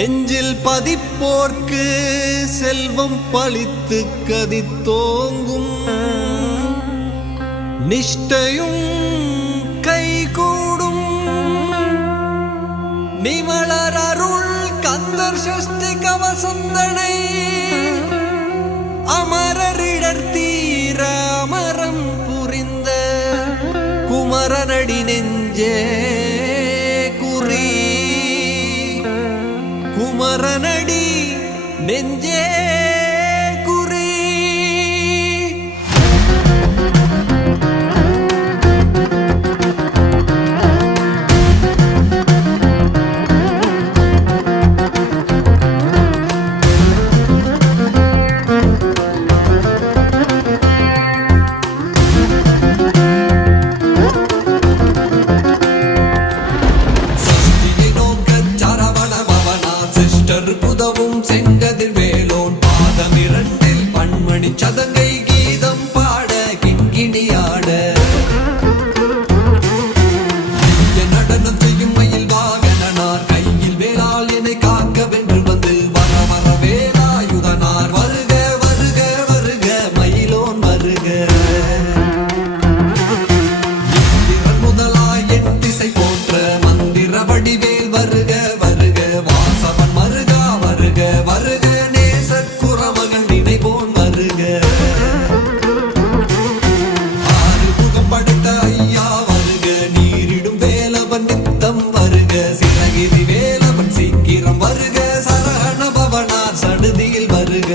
நெஞ்சில் பதிப்போர்க்கு செல்வம் பழித்து கதித்தோங்கும் நிஷ்டையும் கைகூடும் நிமலர் அருள் கந்தர் சஷ்டி கவசந்தனை அமரரிடர் தீர அமரம் புரிந்த குமரனடி நெஞ்சே குறி குமரனடி நெஞ்சே குறி. புதவும் செங்கதிர் வேலோன் பாதம் இரண்டில் பன்மணி சதங்கை கீதம் பாட கிண்கிணியாட நடனம் செய்யும் மயில் வாகனார் கையில் வேளால் என்னை காக்க வென்று வந்து வர வர வேலாயுதனார் வருக வருக வருக மயிலோன் வருக முதலாய் என் திசை போன்ற மந்திர வடிவேல் வருக வருக வாசவன் மருக வருக நேசக் குறமகன் நினைவோன் வருக ஆறுமுகம் படைத்த ஐயா வருக நீரிடும் வேலவன் நித்தம் வருக சிறகிரி வேலவன் சீக்கிரம் வருக சரஹண பவனார் சடுதியில் வருக.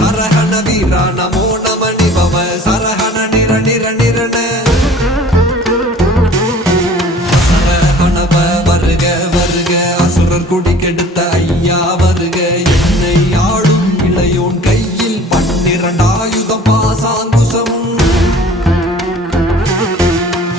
சரஹண வீரா நமோ நம நிபவ சரஹண நிர நிர நிரண சரஹணப வருக வருக அசுரர் குடி கெடுத்த ஐயா வருக என்னை ஆளும் இளையோன் கையில் 12 ஆயுதம் பாசாங்குசமும்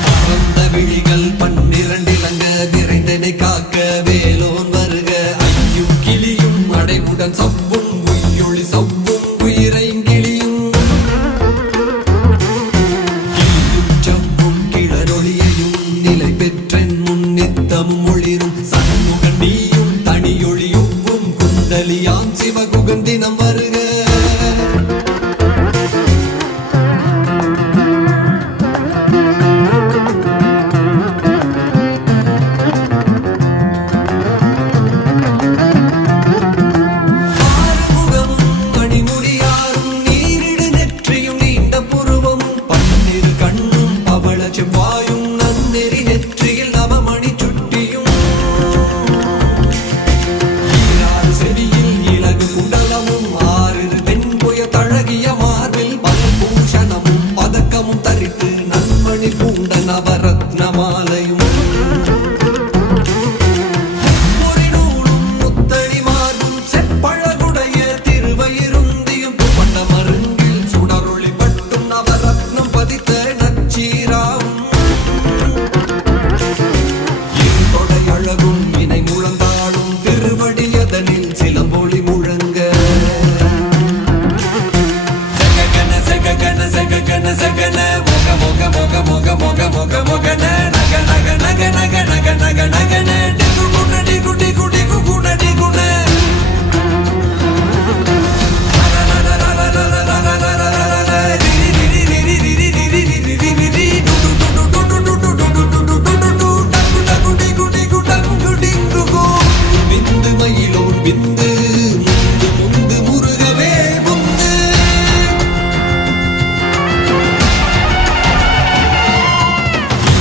பரந்த விழிகள் 12 இலங்க விரைந்தனை காக்க வேலோன் வருக ஐயும் கிளியும் அடைவுடன் சவ்வும் உய்யொளி சவ்வும் உயிரைங்கிளியும் கிளியும் சவ்வும் கிளரொளியையும் நிலை பெற்றென் முன்னித்தமும் ஒளிரும் சண்முகன் நீயும் தனியொளியுவும் குந்தலியாம் சிவகுகன் தினம் வருக. வாயும் நன்னெறி நெற்றியில் நவமணி சுட்டியும் ஈராறு செவியில் இலகு குண்டலமும் 6 தென்புய தழகிய மார்பில் பல்பூஷணமும் பதக்கமும் தரித்து நன்மணி பூண்ட நவரத்ன மாலையும் பொறிநூலும் முத்தணி மார்பும் செப்பழகுடைய திருவயிருந்தியும் பட்ட மருங்கில் சுடரொளி பட்டும் நவரத்னம் பதித்த நச்சீராவும் அழகும் இணை முழந்தாடும் திருவடியதனில் சிலம்பொலி முழங்க சககன சககன சககன சகன மொக மொக மொக மொக மொக மொக மொகன நக நக நக நக நக நக நகன டிகு குண டிகு டிகு டிகு குண டிகுண விந்து முந்து முந்து முருகவே முந்து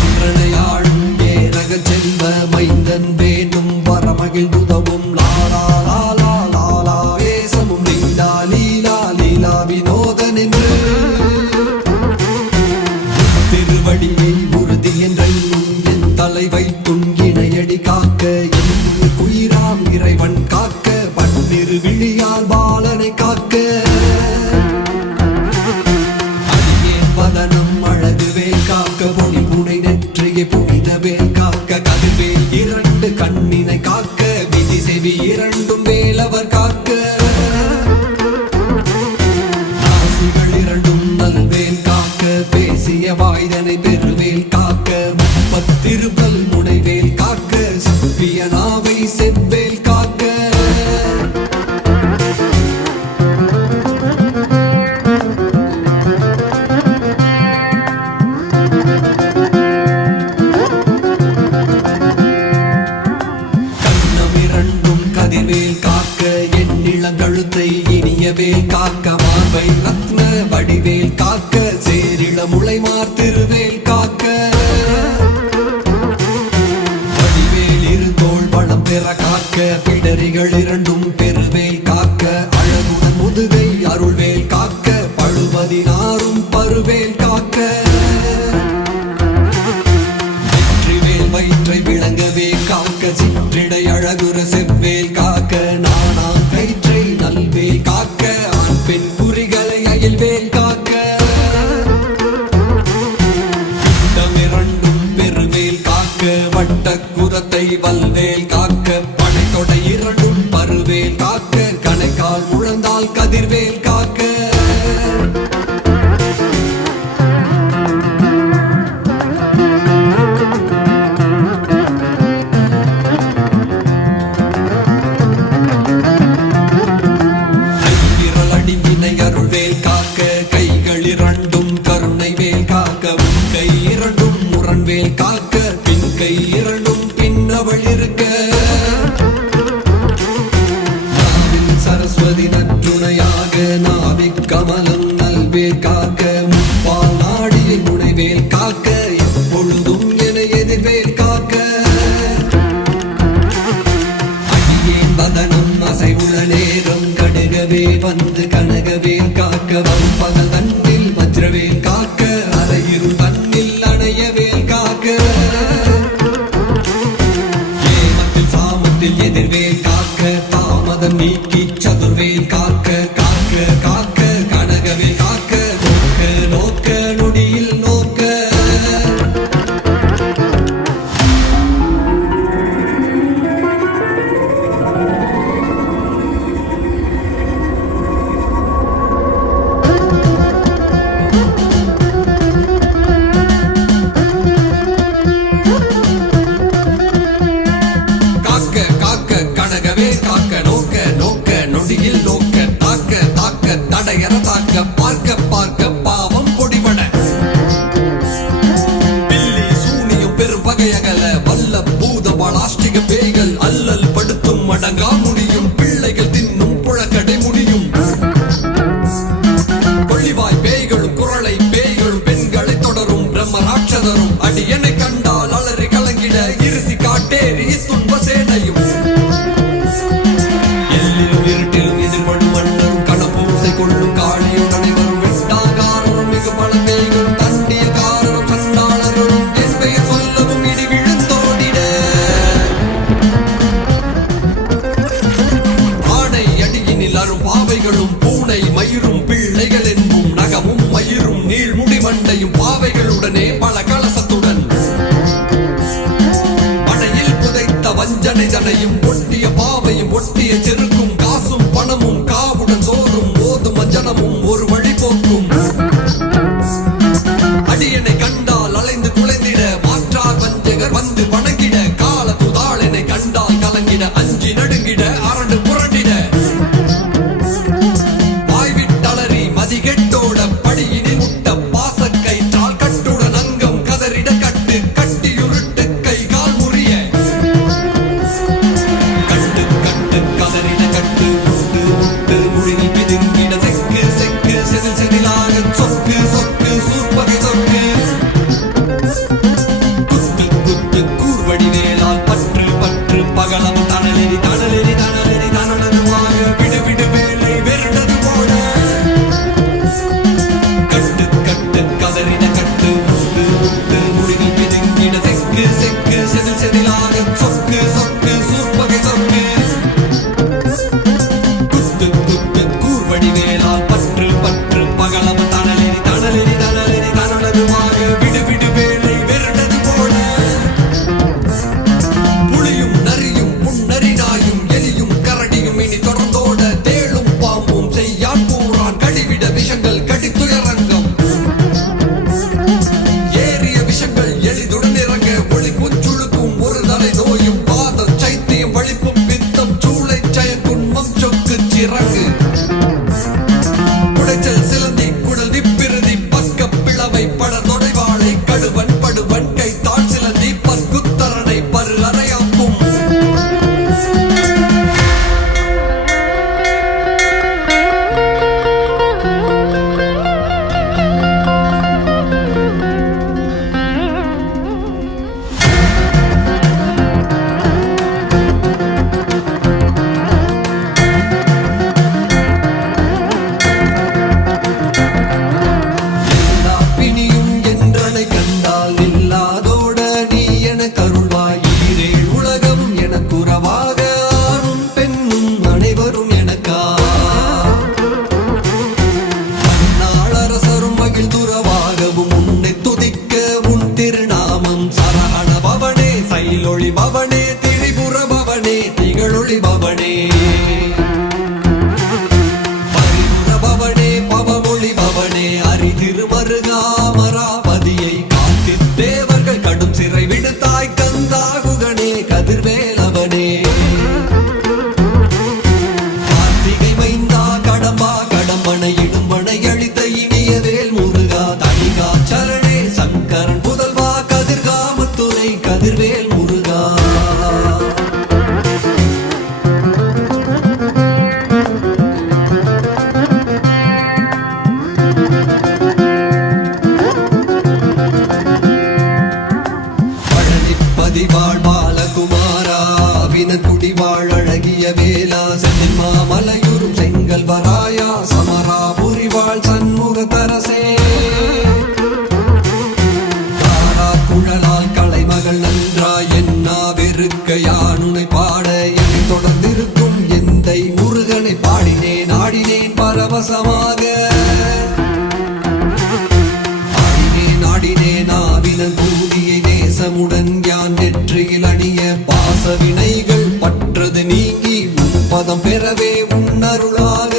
இன்றனையாளும் ஏரக செல்வ மைந்தன் வேணும் வரமகிழ் உதவும் லாலா லாலா லாலா வேசமும் லீலா லீலா லீலா வினோதன் என்று திருவடியை உறுதி என்றெல்லும் என் தலை வைத்தும் இணையடி காக்க என் குயிராம் இறைவன் காக்க 12 விழியால் பாலனை காக்க அடியே பதனம் அழகு வேல் காக்க பொடி புனை நெற்றியை புனித வேல் காக்க கதிர்வேல் இரண்டு கண்ணினை காக்க விதி செவி இரண்டும் வேலவர் காக்க நாசிகள் இரண்டும் நல்வேல் காக்க பேசிய வாய்தனை பெருவேல் காக்க முப்பத்திருப்பல் முனைவேல் காக்க சப்பிய நாவை செவ்வேல் காக்க கதிர்வேல் காக்க என் இளங்கழுத்தை இனியவேல் காக்க மார்பை ரத்ன வடிவேல் காக்க சேரிள முளைமார் திருவேல் காக்க வடிவேல் இருந்தோள் வளம் பெற காக்க பிடரிகள் இரண்டும் பெருவேல் காக்க அழகுடன் முதுகை அருள்வேல் காக்க பழுவதினாரும் பருவேல் காக்க வெற்றிவேல் வயிற்றை விளங்கவே காக்க சிற்றிடை அழகுற செவ்வேல் காக்க நானாம் கயிற்றை நல்வேல் காக்க ஆண் பெண் குறிகளை அயல்வேல் காக்க இரண்டும் பெருவேல் காக்க வட்ட குரத்தை வல்வேல் காக்க படைத்தொடை இரண்டும் பருவேல் காக்க கணைக்கால் முழந்தால் கதிர்வேல் காக்க அருள்வேல் காக்க கைகள் இரண்டும் கருணை வேல் காக்க கை இரண்டும் முரண்வேல் காக்க பின் கை இரண்டும் பின்னவள் இருக்க நாவில் சரஸ்வதி நற்றுணையாக நாவிக் கமலம் நல்வேல் காக்க முப்பால் நாடியை முனைவேல் காக்க எப்பொழுதும் என எதிர்வேல் காக்க அடியேன் வதனம் அசைவுள்ள நேரம் கடுகவே வந்து கனகவேல் காக்க பகல் தன்னில் வஜ்ரவேல் காக்க அரையிரு தன்னில் அணையவேல் காக்க ஏமத்தில் சாமத்தில் எதிர்வேல் காக்க தாமதம் நீக்கி சதுர்வேல் காக்க காக்க காக்க கனகவேல் காக்க நோக்க நோக்க நொடியில் நோக்க பார்க்க பார்க்க பாவம் பொடிபட பில்லி சூனியும் பெரும் பகையகல வல்ல பூத பாலாஷ்டிக பேய்கள் அல்லல் படுத்தும் மடங்கா முடியும் பிள்ளைகள் தின்னும் புழக்கடை முடியும் கொள்ளிவாய் பேய்களும் குரலை பேய்களும் பெண்களை தொடரும் பிரம்ம ராட்சதரும் அடியனை கண்டால் அலறி கலங்கிட இருசி காட்டேறி துன்ப சேனையும் எல்லிலும் இருட்டிலும் எதிர்படும் மன்னரும் கணப்பூசை கொள்ளும் காளியும் அனைவரும் வெட்டாகாரரும் மிகு பல பேய்களும் தண்டிய காரரும் சண்டாளர்களும் என் பெயர் சொல்லவும் இடி விழுந்தோடிட ஆடை அடியினில் அரும் பாவைகளும் பூனை மயிரும் பிள்ளைகள் என்பும் நகமும் மயிரும் நீள்முடி மண்டையும் பாவைகளுடனே பல கலசத்துடன் மனையில் புதைத்த வஞ்சனை தனையும் ஒட்டிய பாவையும் ஒட்டிய செருக்கும் காசும் பணமும் காவுடன் சோறும் ஓதும் அஞ்சனமும் ஒரு வழி போக்கும் அடியனை கண்டால் அலைந்து குலைந்திட மாற்றார் வஞ்சகர் வந்து வணங்கிட கால துதாளனை கண்டால் கலங்கிட அஞ்சி நடுங்கிட அரண்டு புரண்டிட வாய்விட்டளறி மதிகெட்டோட படியினில் முட்ட பாசக்கயிற்றால் கட்டுடன் அங்கம் கதறிட கட்டு கட்டியுருட்டு கை கால் முறிய கட்டு கட்டு கதறி பவனே திகழொளி பவனே பரிபுர பவனே பவமொழி பவனே அரி திருமருகாமராபதியை காத்து தேவர்கள் கடும் சிறை விடுத்தாய் கந்தாகுகனே கதிர்வேலவனே கார்த்திகை மைந்தா கடம்பா கடம்பனை இடும்பனை அழித்த இனிய வேல் முருகா தணிகா சரணே சங்கரன் புதல்வா கதிர்காமத்துறை கதிர்வேல் முருகா பதிவாழ் பாலகுமாரா வினக்குடிவாழ் அழகிய வேலா செந்தில் மாமலையுறும் செங்கல் வராயா சமராபுரிவாழ் சண்முக தரசே தாரா குழலால் கலைமகள் நன்றாய் என்னா வெறுக்க யானுனை பாட என்னை தொடர்ந்திருக்கும் எந்தை முருகனை பாடினேன் ஆடினேன் பரவசமாக நாவினன் பூதியை நேசமுடன் யான் நெற்றியில் அணிய பாசவினைகள் பற்றது நீங்கி பதம் பெறவே உன்னருளாக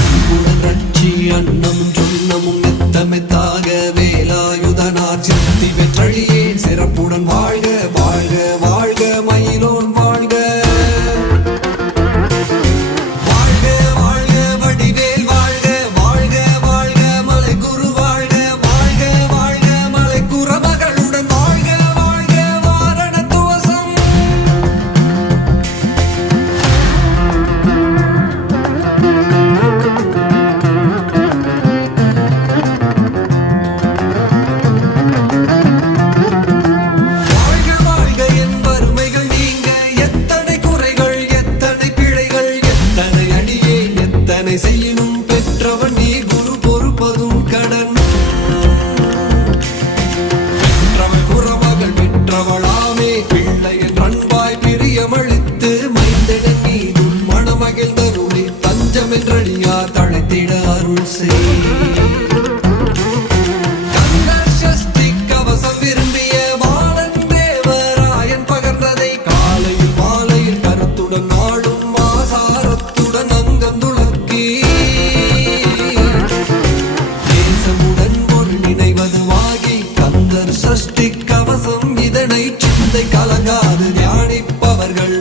அன்புடன் ரட்சி அன்னமும் சொன்னமும் மெத்த மெத்தாக வேலாயுதனார் சித்தி வெற்றழியேன் சிறப்புடன் வாழ்க வாழ்க வாழ்க மயிலோன் வாழ்க செய்யணும் பெற்றவன் நீ குரு பொறுப்பதும் கடன் பெற்றவள் குறமகள் பெற்றவளாமே பிள்ளையன் அன்பாய் பிரியமளித்து மைந்தடன் நீதும் மணமகிழ்ந்தருளி தஞ்சம் என்றடியார் தழைத்திட அருள் செய் கந்தசஷ்டி கவசம் விரும்பிய பாலன் தேவராயன் பகர்ந்ததை காலையில் மாலையில் கருத்துடன் நாடும் ஆசாரத்துடன் அங்கந்துள்ள தேசமுடன் ஒரு நினைவதுவாகி கந்தர் சஷ்டி கவசம் இதனை சிந்தை கலங்காது தியானிப்பவர்கள்